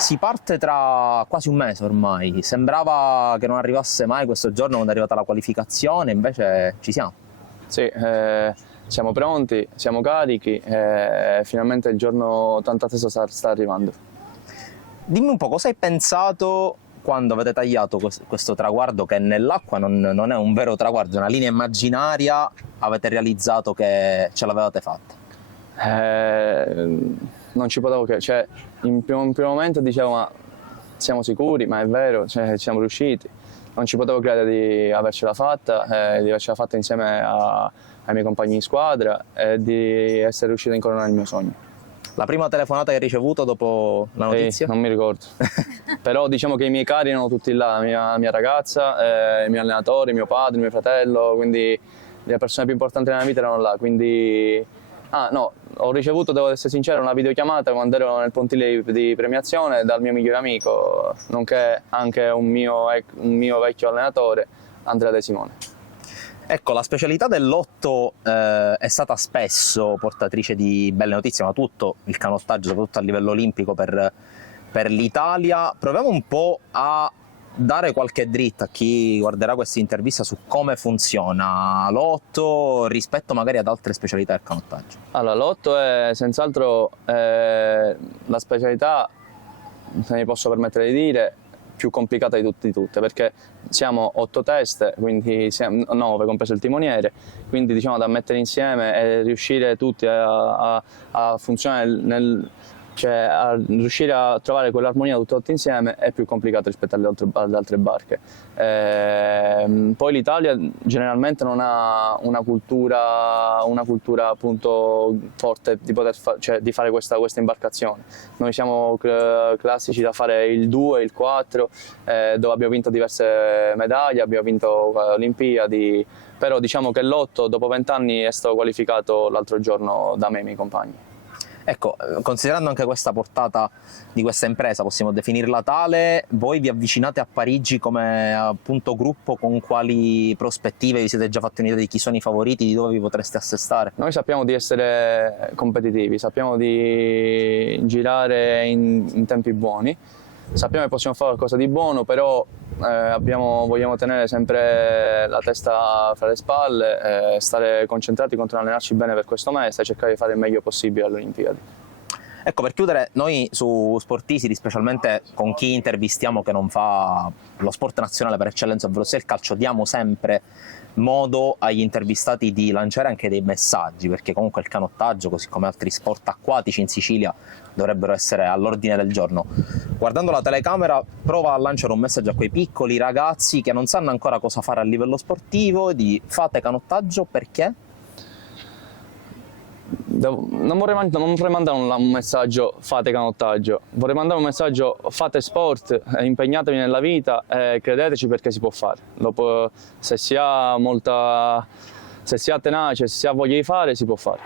Si parte tra quasi un mese ormai, sembrava che non arrivasse mai questo giorno quando è arrivata la qualificazione, invece ci siamo. Sì, siamo pronti, siamo carichi e finalmente il giorno tanto atteso sta arrivando. Dimmi un po' cosa hai pensato quando avete tagliato questo traguardo che nell'acqua non è un vero traguardo, è una linea immaginaria, avete realizzato che ce l'avevate fatta? Non ci potevo che, cioè, in primo momento dicevo ma siamo sicuri, ma è vero, cioè, ci siamo riusciti. Non ci potevo credere di avercela fatta insieme ai miei compagni di squadra e di essere riuscito a incoronare il mio sogno. La prima telefonata che hai ricevuto dopo la notizia? Non mi ricordo, però diciamo che i miei cari erano tutti là, la mia ragazza, il mio allenatore, mio padre, mio fratello, quindi le persone più importanti della mia vita erano là, quindi... no, ho ricevuto, devo essere sincero, una videochiamata quando ero nel pontile di premiazione dal mio migliore amico, nonché anche un mio vecchio allenatore, Andrea De Simone. Ecco, la specialità dell'otto è stata spesso portatrice di belle notizie, ma tutto il canottaggio, soprattutto a livello olimpico per l'Italia. Proviamo un po' a dare qualche dritta a chi guarderà questa intervista su come funziona l'otto rispetto magari ad altre specialità del canottaggio. Allora, l'otto è senz'altro la specialità, se mi posso permettere di dire, più complicata di tutte, perché siamo 8 teste, quindi siamo 9 compreso il timoniere, quindi diciamo da mettere insieme e riuscire tutti a funzionare cioè a riuscire a trovare quell'armonia tutti insieme è più complicato rispetto alle altre barche. Poi l'Italia generalmente non ha una cultura appunto forte di poter di fare questa imbarcazione. Noi siamo classici da fare il 2, il 4, dove abbiamo vinto diverse medaglie, abbiamo vinto Olimpiadi, però diciamo che l'8 dopo 20 anni è stato qualificato l'altro giorno da me e i miei compagni. Ecco, considerando anche questa portata di questa impresa, possiamo definirla tale, voi vi avvicinate a Parigi come appunto gruppo, con quali prospettive? Vi siete già fatti un'idea di chi sono i favoriti, di dove vi potreste assestare? Noi sappiamo di essere competitivi, sappiamo di girare in tempi buoni, sappiamo che possiamo fare qualcosa di buono, però vogliamo tenere sempre la testa fra le spalle, stare concentrati, continuare a allenarci bene per questo mese e cercare di fare il meglio possibile alle Olimpiadi. Ecco, per chiudere, noi su Sportisili, specialmente con chi intervistiamo che non fa lo sport nazionale per eccellenza, ovvero sia il calcio, diamo sempre modo agli intervistati di lanciare anche dei messaggi, perché comunque il canottaggio, così come altri sport acquatici in Sicilia, dovrebbero essere all'ordine del giorno. Guardando la telecamera, prova a lanciare un messaggio a quei piccoli ragazzi che non sanno ancora cosa fare a livello sportivo, di fate canottaggio perché? Non vorrei mandare un messaggio fate canottaggio, vorrei mandare un messaggio fate sport, impegnatevi nella vita e credeteci perché si può fare. Se si ha tenacia, se si ha voglia di fare, si può fare.